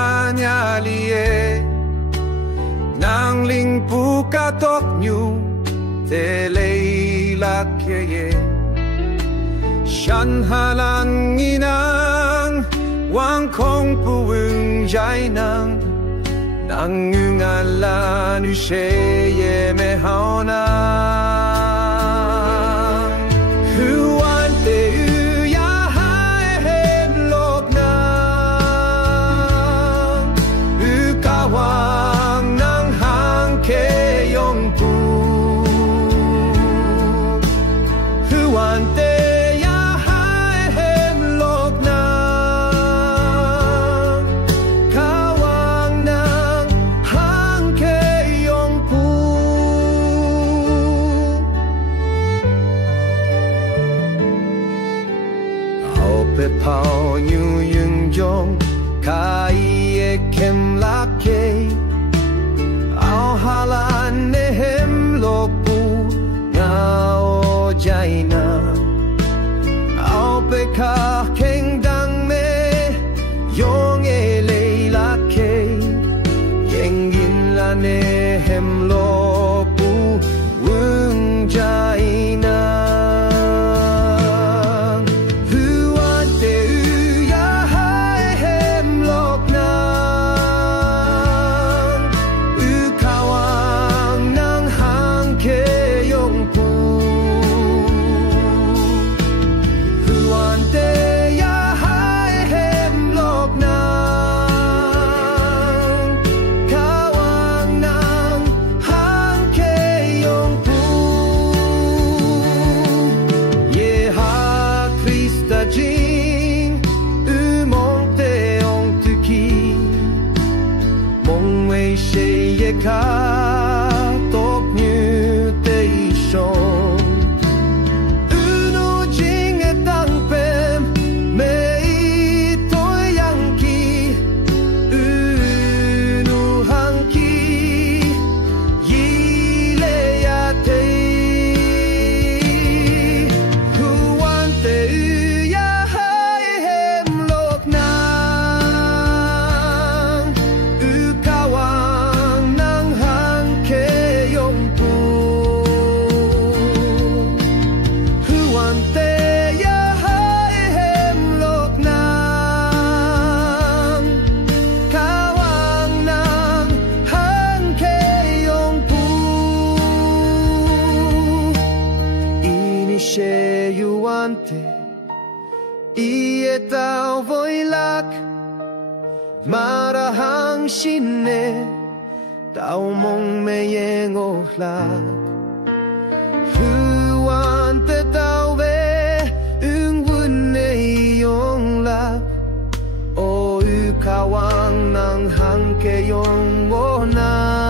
Manyalie Nang ling pukatok nyu Teleilakye Shan halang inang Wang kong puwing jay nang Nang ngalan Usheye me haona Huan te uya hai hem lok nang Ukawang nang hang ke yong pu Huan te Pao như yung jong kai e kem la ke ao halan ne hem lo pu ngao jai na ao pe ka keng dang me yong e le la ke yeng yin la ne hem lo pu wung jai na Ka tốt như tây sông Uno jing e tang pem me tôi yang ki Uno hang ki yi le ya te Huan te u ya hai hem lok nang U kawan Tao voi lak marahang shinne tao mong meyeng o lak huan te tao ve ung vun ne yong lak o u kawang nang hang ke yong o na